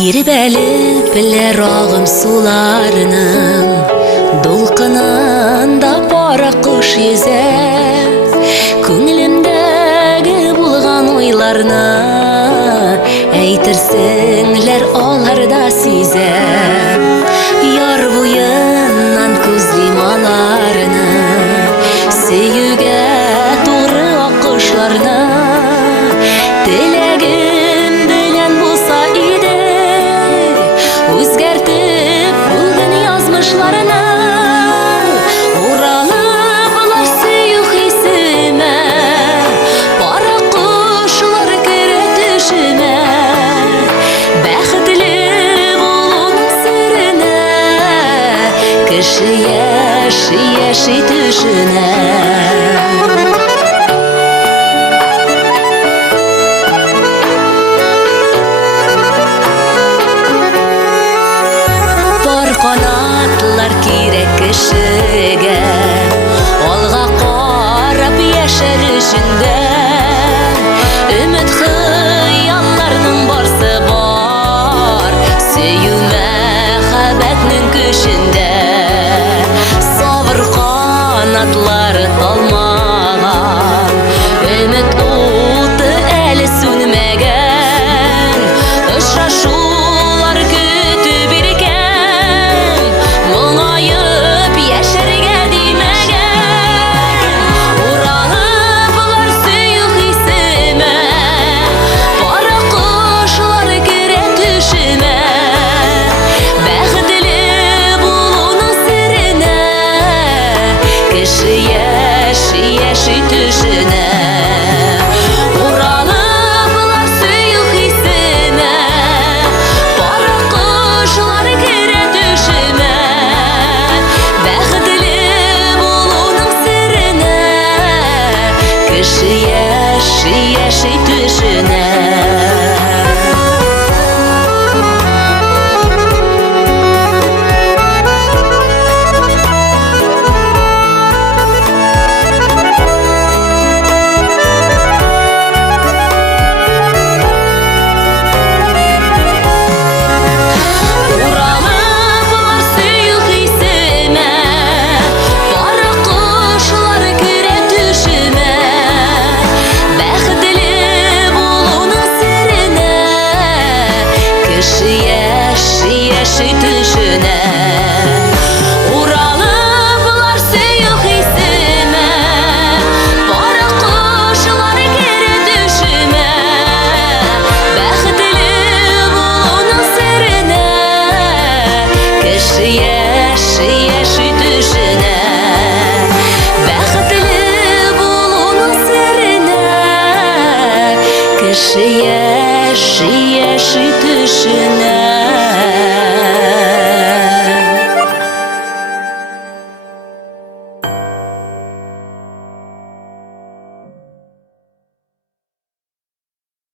Тирбәлеп рагым суларының дулкынында бара кош йөзә. Күңелемдәге булган уйларны әйтерсеңләр алар да сизә. Яр буеннан күзлим аларны, сөюгә туры аккошларны. Теләгем белән булса иде, үзгәртеп бүген язмышларны. Уралыплар сөю хисемә, бара кошлар керә төшемә. Бәхетле булуның серенә, кеше яши төшенә. Канатлар кирәк кешегә, алга карап яшәр өчендә. Өмет хыялларның барсы бар, сөю мәхәббәтнең көчендә. Сабыр канатлары талмаган, өмет уты әле сүнмәгән. Очрашулар көтеп иркән, моңаеп яшәргә димәгән. Уралыплар сөю хисемә, бара кошлар керә төшемә. Бәхетле булуның серенә, кеше яши төшенә. Уралыплар сөю хисемә, бара кошлар керә төшемә. Бәхетле булуның серенә, кеше яши төшенә. Уралыплар сөю хисемә, бара кошлар керә төшемә. Бәхетле булуның серенә, кеше яши төшенә. Уралыплар сөю хисемә, бара кошлар керә төшемә. Бәхетле булуның серенә, кеше яши төшенә. Бәхетле булуның серенә, кеше яши төшенә.